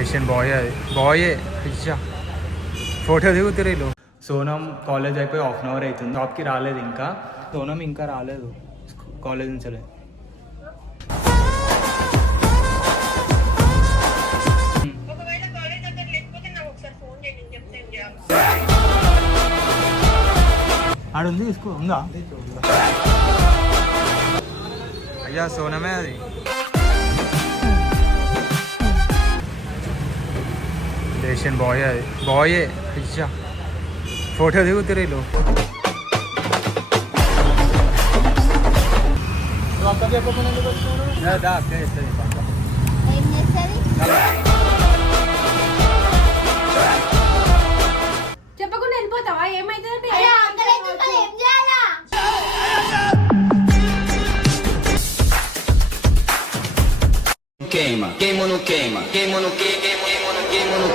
Asian bye అది బాయే పిచ్చా photo దిగుతారు వీళ్ళు. సోనం కాలేజ్ అయిపోయి హాఫ్ అన్ అవర్ అవుతుంది, జాబ్కి రాలేదు ఇంకా. సోనం ఇంకా రాలేదు కాలేజ్ నుంచి. ఆడుంది తీసుకో, ఉందా అయ్యా? సోనమే అది. ఏషియన్ బాయ్ అది బాయే పిచ్చా ఫోటో దిగుతారు వీళ్ళు. అక్క చేస్తుంది చెప్పకుండా వెళ్ళిపోతావా? ఏమైతుందంటే queima, queima no queima, queima no queima, queima no queima no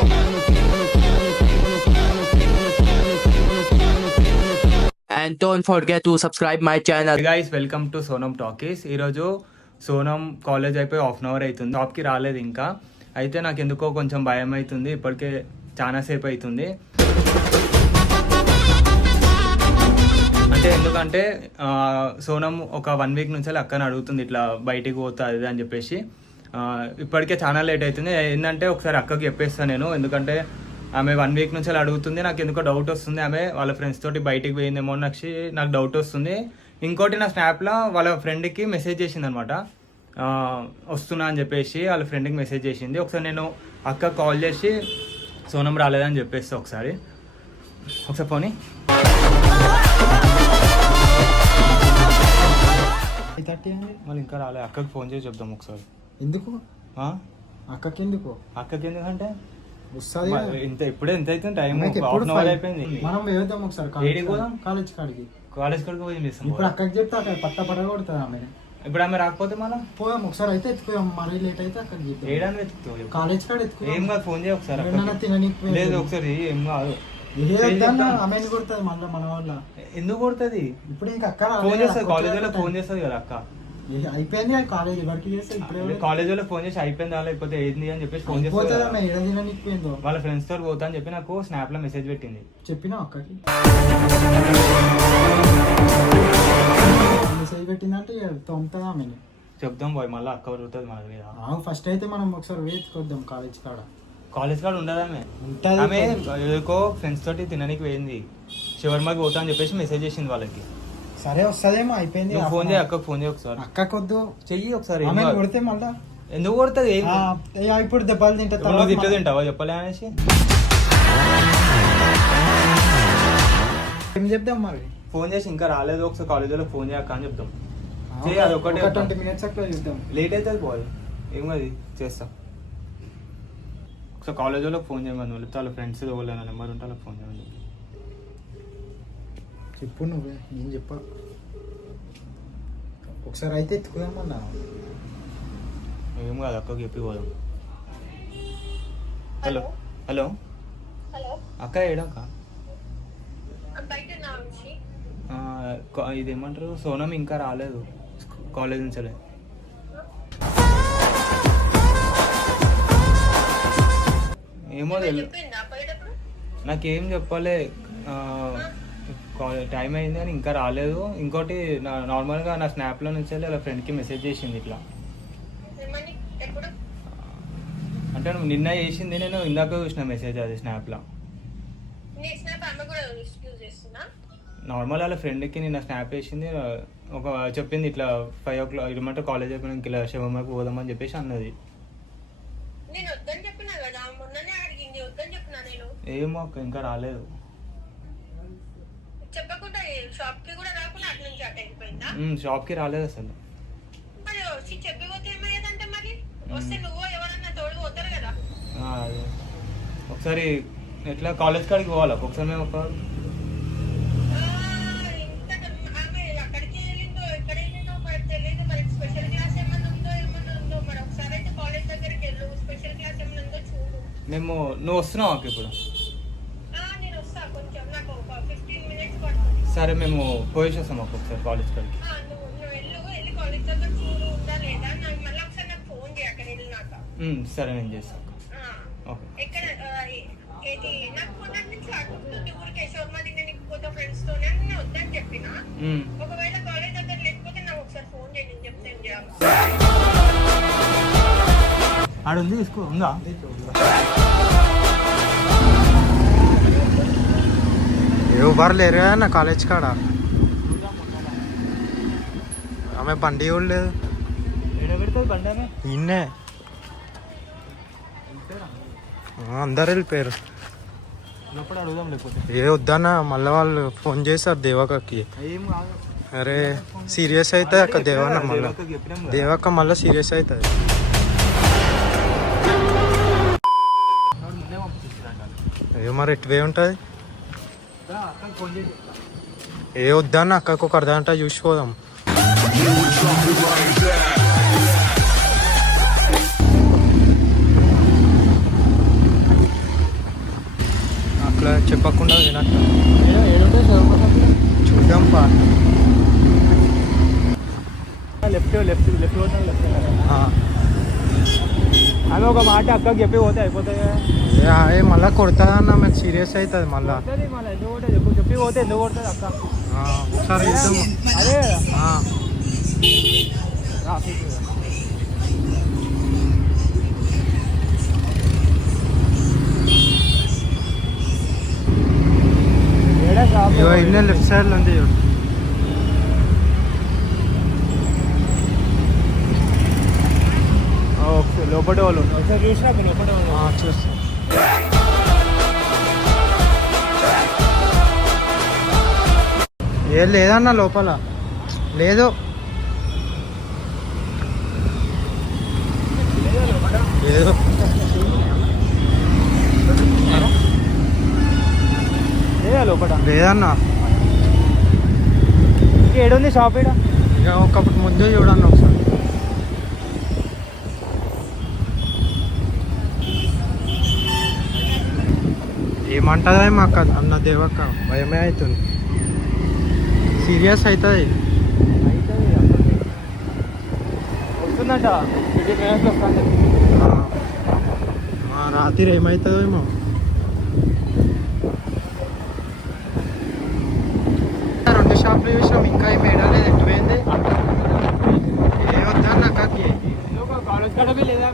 and don't forget to subscribe my channel. Hey guys, welcome to Sonam Talkies. ఈరోజు సోనం కాలేజ్ అయిపోయి హాఫ్ అన్ అవర్ అవుతుంది, జాబ్కి రాలేదు ఇంకా. అయితే నాకు ఎందుకో కొంచెం భయం అవుతుంది, ఇప్పటికే చాలా సేపు అవుతుంది. అంటే ఎందుకంటే సోనం ఒక 1 వీక్ నుంచి అక్కని అడుగుతుంది ఇట్లా బయటికి పోతా అది అని చెప్పేసి. ఇప్పటికే చాలా లేట్ అవుతుంది. ఏంటంటే ఒకసారి అక్కకి చెప్పేస్తాను నేను, ఎందుకంటే ఆమె 1 వీక్ నుంచి అడుగుతుంది. నాకు ఎందుకో డౌట్ వస్తుంది, ఆమె వాళ్ళ ఫ్రెండ్స్ తోటి బయటికి పోయిందేమో నాకు డౌట్ వస్తుంది. ఇంకోటి నా స్నాప్లో వాళ్ళ ఫ్రెండ్కి మెసేజ్ చేసింది అనమాట, వస్తున్నా అని చెప్పేసి వాళ్ళ ఫ్రెండ్కి మెసేజ్ చేసింది. ఒకసారి నేను అక్క కాల్ చేసి సోనం రాలేదని చెప్పేస్తా. ఒకసారి పోనీ మళ్ళీ ఇంకా రాలేదు. అక్కకి ఫోన్ చేసి చెప్తాం ఒకసారి. ఎందుకు అక్కకి ఎందుకంటే వస్తుంది ఇంత ఇప్పుడే ఎంత అవుతుంది టైం, అయిపోయింది. మనం వేద్దాం ఒకసారి కాలేజ్ కాడికి పోయి చేస్తాం. ఇప్పుడు అక్కకి చెప్తే అక్కడ పట్ట కొడుతుంది ఆమె. ఇప్పుడు ఆమె రాకపోతే మళ్ళీ పోయాం ఒకసారి అయితే ఎత్తుకోయాం, మరీ లేట్ అయితే అక్కడికి ఏడాన్ని వెతుకుతావు? కాలేజ్ కాడ ఎత్తుకో. ఏం కాదు, ఫోన్ చేయ ఒకసారి. తిననీకి లేదు ఒకసారి ఏం కాదు, ఆమె కొడుతుంది మళ్ళీ మన వల్ల. ఎందుకు కొడుతుంది? ఇప్పుడు ఇంకా అక్క ఫోన్ చేస్తుంది, కాలేజ్ వాళ్ళకి ఫోన్ చేస్తుంది కదా అక్క. అయిపోయింది కాలేజ్ వరకు చేస్తే ఇప్పుడే కాలేజ్ వాళ్ళకి ఫోన్ చేసి అయిపోయిందా లేకపోతే ఏంది అని చెప్పేసి ఫోన్ చేస్తుంది. వాళ్ళ ఫ్రెండ్స్ తో పోతా అని చెప్పి నాకు స్నాప్ లో మెసేజ్ పెట్టింది. చెప్పినా అక్కకి మెసేజ్ పెట్టిందంటే తొమ్ముతుంది ఆమె. చెప్తాం బాయ్, మళ్ళీ అక్క వరుగుతుంది మన మీద. ఫస్ట్ అయితే మనం ఒకసారి వేసుకొద్దాం కాలేజ్ కాడ. కాలేజ్ కాడ ఉండదు ఆమె. ఆమె ఏదో ఫ్రెండ్స్ తోటి తినడానికి పోయింది, షవర్మాకి పోతా అని చెప్పేసి మెసేజ్ చేసింది వాళ్ళకి. సరే వస్తుందేమో, అయిపోయింది. ఫోన్ చేయి అక్కకు, ఫోన్ చేయి ఒకసారి. అక్కకు వద్దు, చెయ్యి ఒకసారి. కొడితే మళ్ళా ఎందుకు కొడుతుంది? ఇప్పుడు దెబ్బలు తింటా, తిట్టు తింటావా చెప్పలే అనేసి. ఏం చెప్దాం మరి? ఫోన్ చేసి ఇంకా రాలేదు, ఒకసారి కాలేజ్ వాళ్ళకి ఫోన్ చేయక్క అని చెప్తాం. అది ఒకటి 20 minutes అట్లా చూద్దాం. లేట్ అవుతుంది బాయ్, ఏం అది చేస్తా. ఒకసారి కాలేజ్ వాళ్ళకి ఫోన్ చేయమని, వెళ్తే వాళ్ళ ఫ్రెండ్స్ వాళ్ళ నెంబర్ ఉంటే వాళ్ళకి ఫోన్ చేయమని చెప్పు. నువ్వే నేను చెప్పా. ఒకసారి అయితే ఎత్తుకుదామన్నా. ఏం కాదు, అక్కకి చెప్పి పోదాం. హలో హలో అక్క, ఏడక్క ఇదేమంటారు, సోనం ఇంకా రాలేదు కాలేజ్ నుంచి. ఏమో నాకేం చెప్పలే, టైం అయింది అని ఇంకా రాలేదు. ఇంకోటి నార్మల్గా నా స్నాప్లో నుంచి వాళ్ళ ఫ్రెండ్కి మెసేజ్ చేసింది ఇట్లా. అంటే నువ్వు నిన్న చేసింది, నేను ఇందాక చూసిన మెసేజ్ అది స్నాప్లో. నార్మల్ వాళ్ళ ఫ్రెండ్కి నిన్న స్నాప్ వేసింది, ఒక చెప్పింది ఇట్లా 5 o'clock ఇరమంటే కాలేజ్ అయిపోయినాక ఇలా శివమ్మకి పోదామని చెప్పేసి అన్నది. ఏమో అక్క ఇంకా రాలేదు. షాప్కి రాలేదు అసలు. ఒకసారి ఎట్లా కాలేజ్ కాడికి పోవాలి ఒకసారి మేము. మేము నువ్వు వస్తున్నావు అక్క ఇప్పుడు? సరే మేము పోయేసి వస్తాం అక్క ఒకసారి కాలేజ్ కాడికి. సరే నేను చేస్తాను. ఏది నాకు మొన్నటి నుంచి అడుగుతుంది ఊరికే షోర్మా తినడానికి పోతా ఫ్రెండ్స్ తో నేను వద్దని చెప్పిన. ఒకవేళ కాలేజ్ దగ్గర లేకపోతే నాకు ఒకసారి ఫోన్ చేయండి, నేను చెప్తాను చేయాలి. ఆడుంది తీసుకో ఉందా ఎవరు లేరు కదా నా కాలేజ్ కాడ. ఆమె బండి కూడా లేదు. పెడుతుంది బండి ఆమె ఈయన్నే అందరు వెళ్ళిపోయారు. లోపల అడుగుదాం లేకపోతే ఏ వద్దన్నా మళ్ళీ వాళ్ళు ఫోన్ చేశారు దేవకకి. ఏం కాదు. అరే సీరియస్ అవుతుంది అక్క దేవన్న మళ్ళీ. దేవక్క మళ్ళీ సీరియస్ అవుతుంది. ఏ మరి ఎటువే ఉంటుంది. ఏ వద్దన్న అక్కకు ఒక అర్ధగంట చూసిపోదాం. అట్లా చెప్పకుండా వినట్టు చూద్దాం పా. లెఫ్ట్ లెఫ్ట్ లెఫ్ట్ పోతాను లెఫ్ట్. ఆమె ఒక మాట అక్కకి చెప్పి పోతే అయిపోతాయి కదా. ఏ మళ్ళీ కొడుతుందన్న మీకు సీరియస్ అవుతుంది మళ్ళీ. మళ్ళీ ఎందుకు కొట్టదు చెప్పు, చెప్పి పోతే ఎందుకు కొడుతుంది అక్క. ఒకసారి చూద్దాము. అదే ఇన్న లెఫ్ట్ సైడ్లో ఉంది చూడు. లోపల వాళ్ళు ఒకసారి చూసినా లోపల వాళ్ళు చూస్తా. ఏం లేదన్న లోపల లేదు. లేదు లేదా లోపల లేదన్న. ఏడుంది షాప్ ఈడ. ఇక ఒకప్పుడు ముందు చూడండి ఒకసారి. ఏమంటుందా మాకు అన్న దేవక్క భయమే అవుతుంది. సీరియస్ అవుతుంది. వస్తుందంట 15 minutes వస్తుంది. రాత్రి ఏమవుతుందో ఏమో. రెండు షాపులు చూసాం ఇంకా ఏమి ఏడలేదు. ఎట్టుపోయింది ఏ వద్దా అక్కకి. కాలేజ్ కాడ లేదా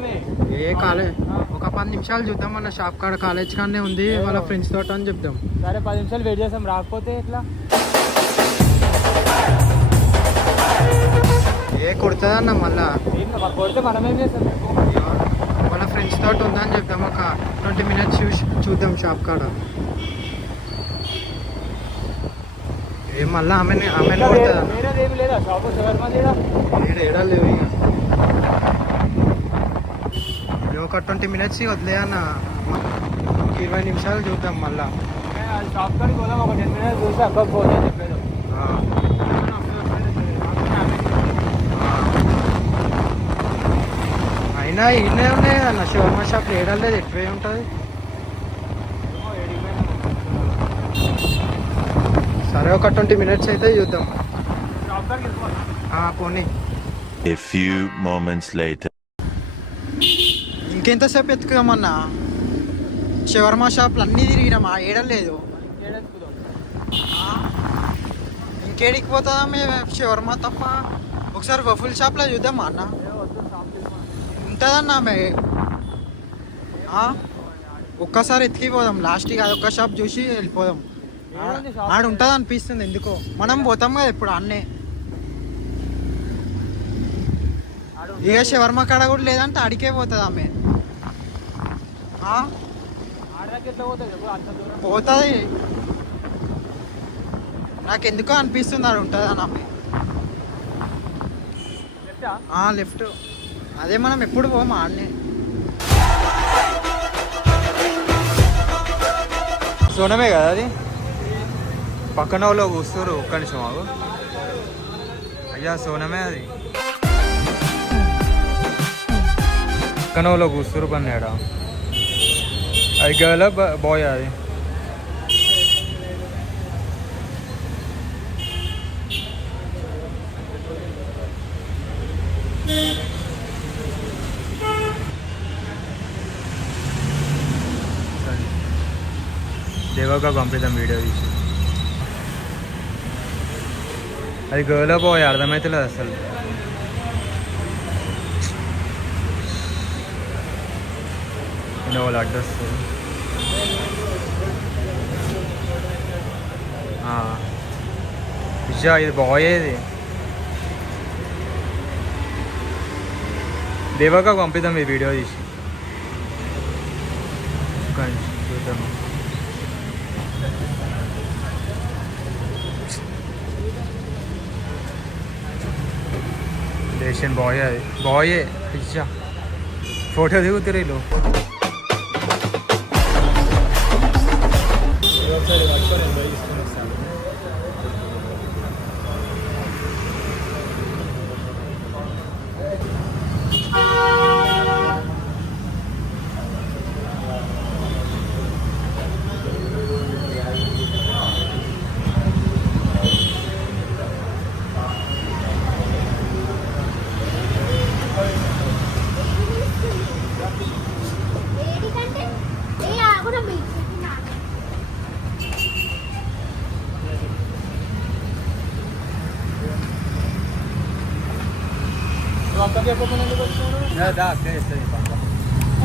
ఏ కాలేజ్ ఒక 10 నిమిషాలు చూద్దామన్న షాప్ కాడ. కాలేజ్ కాడనే ఉంది వాళ్ళ ఫ్రెండ్స్ తోట అని చెప్దాం. సరే 10 నిమిషాలు వెయిట్ చేస్తాం. రాకపోతే ఎట్లా ఏ కొడుతుందన్న మళ్ళా. కొడితే మనం ఏం చేస్తాం. వాళ్ళ ఫ్రెండ్స్ తోట ఉందని చెప్దాం. ఒక 20 minutes చూద్దాం షాప్ కాడ. ఏ మళ్ళీ ఆమె కొడుతుందా. వేరేది ఏమి లేదా షాప్ ఏడా లేవు ఇక ఒక 20 minutes వదిలే అన్న. 20 నిమిషాలు చూద్దాం మళ్ళా. షాప్ కాడికి పోదాం. ఒక 10 minutes చూసి అక్కడికి పోతే చెప్పలేదు. అయినా ఇన్నే ఉన్నాయి అన్న షవర్మా షాప్. ఏడలేదు ఎక్కువే ఉంటుంది. సరే ఒక 20 minutes అయితే చూద్దాం. పోనీ. A few moments later. ఇంకెంతసేపు ఎత్తుకుదామన్నా. షవర్మా షాప్లు అన్నీ తిరిగినామా ఏడలేదు. ఇంకేడికి పోతుందా మేము షవర్మా తప్ప. ఒకసారి వఫుల్ షాప్లో చూద్దామా అన్న. ఉంటుందన్న ఆమె. ఒక్కసారి ఎత్తికిపోదాం లాస్ట్కి. అది ఒక్క షాప్ చూసి వెళ్ళిపోదాం. ఆడ ఉంటుంది అనిపిస్తుంది ఎందుకో. మనం పోతాం కదా ఇప్పుడు అన్నే. ఇక షవర్మా కాడ కూడా లేదంటే అడికే పోతుంది ఆమె. పోతుంది. నాకెందుకో అనిపిస్తుంది ఆడ ఉంటుంది అని ఆమె. లెఫ్ట్. అదే మనం ఎప్పుడు పోమా ఆడనే. సోనమే కదా అది. పక్కన వాళ్ళు కూర్చోరు. ఒక్క నిమిషం ఆగు. అయ్యా సోనమే అది. పక్కన వాళ్ళు కూర్చోరు పన్నాడా. అది గర్ల్ బాయ్ అది. దేవగా పంపిద్దాం వీడియో తీసి. అది గర్లో పోయి అర్థమవుతలేదు అసలు. నేను వాళ్ళు అడ్రస్ విజా ఇది బాయేది. దేవగా పంపిద్దాం ఈ వీడియో తీసి. చూద్దాం. దేశం బాయే అది బాయే పిజ్జా ఫోటో దిగుతారు వీళ్ళు. ఒకసారి పట్టుకొని పోయి తీసుకొని వస్తాను.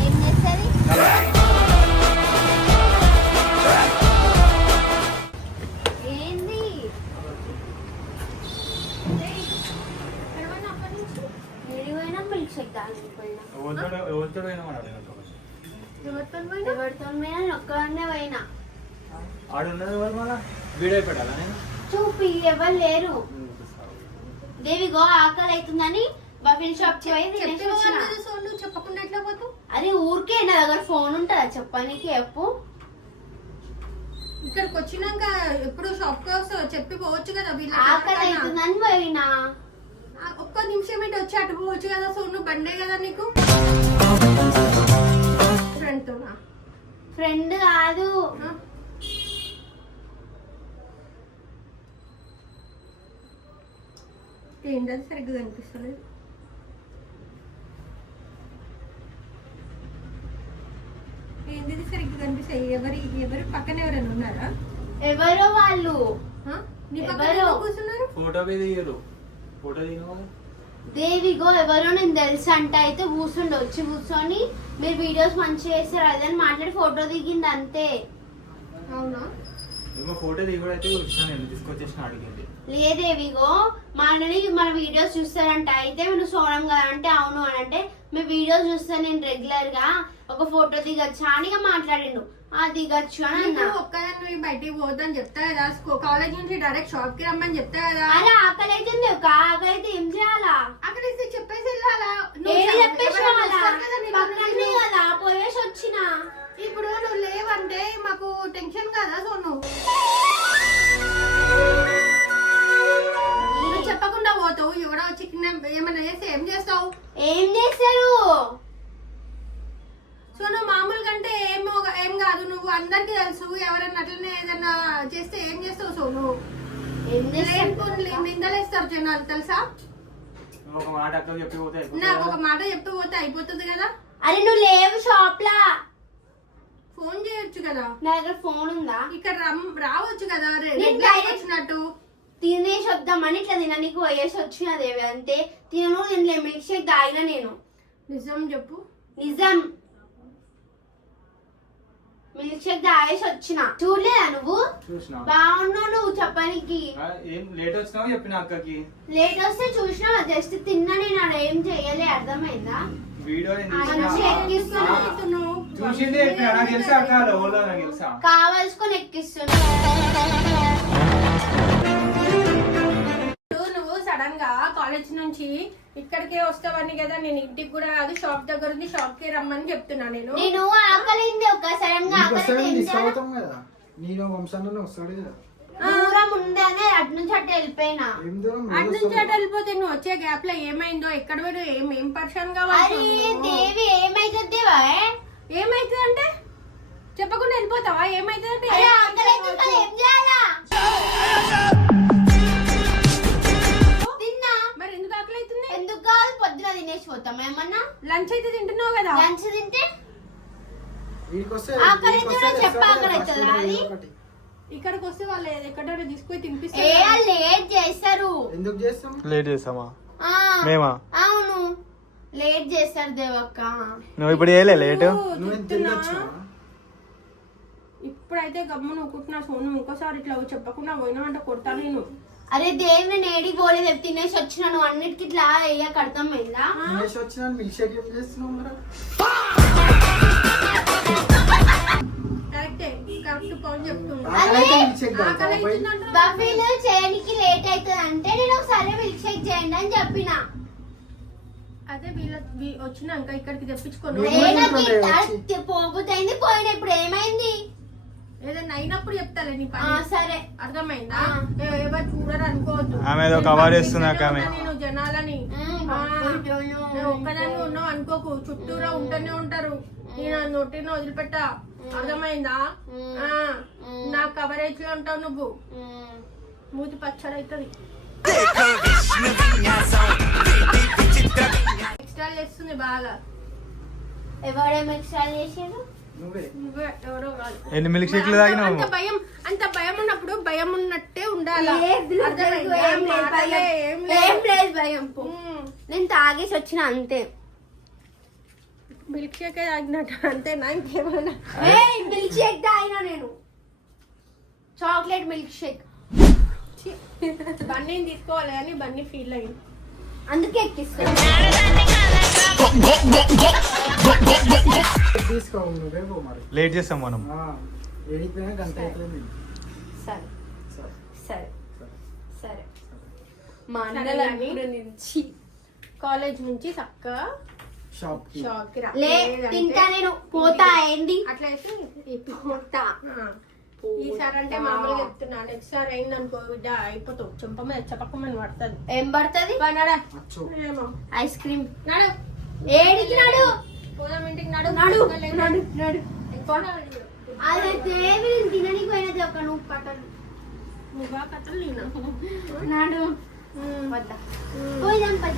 ఏం చేస్తుంది? ఏంది? ఏడిపోయినా మిల్క్ షేక్ తాగిపోయినా. ఎవరితో పోయినా ఒక్కదాన్నే పోయినా. ఆడున్నది వాళ్ళు మళ్ళా వీడియో పెట్టాలా నేను చూపి ఎవరు లేరు. దేవిగో ఆకలి అవుతుందని బఫిల్ షాప్ కి పోయి తినేసి వచ్చిన. నువ్వు చెప్పకుండా ఎట్లా పోతావు? అది ఊరికే నా దగ్గర ఫోన్ ఉంటుందా చెప్పడానికి చెప్పు. ఇక్కడికి వచ్చినాక ఎప్పుడు షాప్ కి వస్తావు చెప్పి పోవచ్చు కదా. ఆకలి అవుతుందని పోయినా. ఒక్క నిమిషం ఏంటి వచ్చి అటు పోవచ్చు కదా. సోను బండే కదా నీకు. ఫ్రెండ్ తోనా? ఫ్రెండ్ కాదు. ఏంటది సరిగ్గా కనిపిస్తలేదు. ఏంటిది సరిగ్గా కనిపిస్తాయి? ఎవరి పక్కన ఎవరైనా ఉన్నారా? ఎవరో వాళ్ళు. నీ పక్కన ఎవరో ఎవరు కూర్చున్నారు? ఫోటో దిగరు. ఫోటో దిగ దేవిగో ఎవరో నేను తెలుసు అంట. అయితే కూర్చుండి వచ్చి కూర్చొని మీరు వీడియోస్ మంచిగా చేస్తారు అదని మాట్లాడి ఫోటో దిగింది అంతే. అవునా? ఏమో ఫోటో దిగుడైతే వచ్చినా నేను తీసుకొచ్చేసిన అడిగింది. లేదేవిగో మన వీడియోస్ చూస్తారంట. అయితే మీరు సోనం కదా అంటే అవును అని అంటే మీ వీడియోస్ చూస్తే నేను రెగ్యులర్ గా ఒక ఫోటో దిగచ్చు అని మాట్లాడిండు. దిగచ్చు అని అన్నా. ఒక్కదాన్ని బయటికి పోద్దని చెప్తా కదా. కాలేజ్ నుంచి డైరెక్ట్ షాప్ కి రమ్మని చెప్తా కదా. అరే ఆకలి అవుతుంది. ఒక ఆకలి అయితే ఏం చేయాలా? అక్కడ చెప్పేసి వెళ్ళాలా? ఏది చెప్పేసి పక్కనే కదా పోయేసి వచ్చిన. ఇప్పుడు నువ్వు లేవంటే మాకు టెన్షన్ కదా. సోను నువ్వు చెప్పకుండా పోతావు. ఎవడో వచ్చి ఏమన్నా చేస్తే ఏం చేస్తావు? ఏం చేస్తారు? సో నువ్వు మామూలు కంటే ఏం కాదు. నువ్వు అందరికి తెలుసు. ఎవరైనా అట్లనే ఏదన్నా చేస్తే ఏం చేస్తావు? సో నువ్వు ఏం చేస్తారు? నిందలేస్తారు జనాలు తెలుసా. ఒక మాట అక్కడ చెప్పి పోతే నాకు ఒక మాట చెప్పి పోతే అయిపోతుంది కదా. అరే నువ్వు లేవు షాప్ లా. ఫోన్ చేయొచ్చు కదా. నా దగ్గర ఫోన్ ఉందా? ఇక్కడ రావచ్చు కదా. వచ్చినట్టు తినేసి వద్దామని ఇట్లా తిననీకి పోయేసి వచ్చినదేవి అంతే. తినను దీంట్లో మిల్క్ షేక్ తాగిన నేను. నిజం చెప్పు. నిజం. మిల్క్ షేక్ తాగేసి వచ్చిన. చూడలేదా నువ్వు? చూసినా బాగున్నావు నువ్వు చెప్పడానికి. ఏం లేట్ వచ్చినావు చెప్పిన అక్కకి. లేట్ వస్తే చూసినా జస్ట్ తిన్నా. నేను అక్కడ ఏం చెయ్యలే. అర్థమైందా? వీడియో మంచిగా ఎక్కిస్తున్నా. చూసింది చెప్పిన. నాకు తెలుసా అక్క ఓలో నాకు తెలుసా. కావాల్సుకొని ఎక్కిస్తున్నా. నువ్వు సడన్ గా కాలేజ్ నుంచి ఇక్కడికే వస్తావని కదా. నేను ఇంటికి కూడా కాదు షాప్ దగ్గర ఉంది. షాప్ కి రమ్మని చెప్తున్నా. నేను ఆకలింది ఒక సడన్ గా తీసుకుపోతాం కదా. నేను వంశాన్ని వస్తాడు కదా. దూరం ఉందనే అటు నుంచి అటు వెళ్ళిపోయినా. ఏం దూరం అటు నుంచి అటు వెళ్ళిపోతే నువ్వు వచ్చే గ్యాప్ లో ఏమైందో ఎక్కడ పోయినా ఏం పర్షన్ కావాలి. దేవి ఏమైతుంది? ఏమైతుంది అంటే చెప్పకుండా వెళ్ళిపోతావా? ఏమైతుంది అంటే ఏం చేయాలా? తిన్నా. మరి ఎందుకు ఆకలి అవుతుంది? ఎందుకు కాదు? పొద్దున తినేసి పోతాం. ఏమన్నా లంచ్ అయితే తింటున్నావు కదా. లంచ్ తింటే వీడికి వస్తే ఆకలి నీకు అయితే వస్తే చెప్పు, తెస్తాడు ఆకలి కదా, అవుతుందా ఫస్ట్ అది? ఒకటి. ఇక్కడికి వస్తే వాళ్ళు ఎక్కడైనా తీసుకొని ఏ తినిపిస్తారు. లేట్ చేస్తారు. ఎందుకు చేస్తాం? లేట్ చేస్తామా ఆ, మేమా? అవును లేట్ చేస్తారు దేవక్క. నువ్వు ఇప్పుడు చేయలే లేటు? నువ్వేం తినొచ్చా? ఇప్పుడైతే గమ్మున ఊకుంటున్నా సోను, ఇంకోసారి ఇట్లా చెప్పకుండా పోయినామంటే కొడతా నేను. అరే దేవ్ నేను ఏడికి పోలేదు, తినేసి వచ్చినాను. అన్నిటికి ఇట్లా వేయక అర్థమైందా? తినేసి వచ్చినా మిల్క్ షేక్ ఏం చేస్తున్నావు మరి? కరెక్టే, కరెక్ట్ పాయింట్ చెప్తున్నా. ఆకలైతే మిల్క్ షేక్ తాగుతావా ఆకలి పోయి? అవుతుందంటే బఫీలు చేయడానికి లేట్ అవుతుంది అంటే నేను ఒకసారి మిల్క్ షేక్ చేయండి అని చెప్పిన. అదే వచ్చినాక ఇక్కడికి తెప్పించుకోను. పోగుతైంది పోయిన, ఇప్పుడు ఏమైంది? ఏదైనా అయినప్పుడు చెప్తాలే నీ ఆ, పని. సరే అర్థమైందా? ఎవరు చూడరు అనుకోవద్దు. ఆమె ఏదో కవర్ చేస్తుంది అక్క ఆమె. నేను జనాలని నువ్వు ఒక్కదాన్ని ఉన్నావు అనుకోకు, చుట్టూరా ఉంటూనే ఉంటారు. నేను నోటిని వదిలిపెట్టా, అర్థమైందా? నా కవరేజ్ లో ఉంటావు నువ్వు. మూతి పచ్చడైతుంది. ఎక్స్ట్రా చేస్తుంది బాగా. ఎవడేమో ఎక్స్ట్రా చేసాడు? నువ్వే. నువ్వే ఎవరో కాదు. ఎన్ని మిల్క్ షేక్లు తాగినావు? అంత భయం ఉన్నప్పుడు భయం ఉన్నట్టే ఉండాలి. ఏం లేదు భయం. నేను తాగేసి వచ్చిన అంతే. మిల్క్ షేక్ తాగినట్టు అంతేనా? ఇంకేమైనా? మిల్క్ షేక్ తాగినా నేను, చాక్లెట్ మిల్క్ షేక్. బన్నీని తీసుకోవాలి కానీ బన్నీ ఫీల్ అయ్యింది, అందుకే ఎక్కిస్తాను. తీసుకో నువ్వే పో మరి. లేట్ చేస్తాం మనం. ఏడిపోయినా గంట అవుతుంది. సరే సరే. సరే సరే. మా సరే అన్నలు కానీ నుంచి కాలేజ్ నుంచి చక్కగా షాప్ కి. షాక్ రా. లే తింటా నేను, పోతా ఏంది అట్లా అయితే పోతా. ఈసారి అంటే మామూలుగా చెప్తున్నా, నెక్స్ట్ సారి అయింది అనుకో బిడ్డ అయిపోతావు. చెంప మీద చెప్పకమని పడుతుంది. ఏం పడుతుంది? అచ్చు. ఏమో ఐస్ క్రీమ్. నడు, ఏడికి నడు? పోదాం ఇంటికి. నడు నడు నడు నడు నడు. నడు. అదైతే నేను తినడానికి పోయినది ఒక నువ్వు కట్టలు. నువ్వా కథలు నేనా? నాడు వద్దా పోయిదాం పద.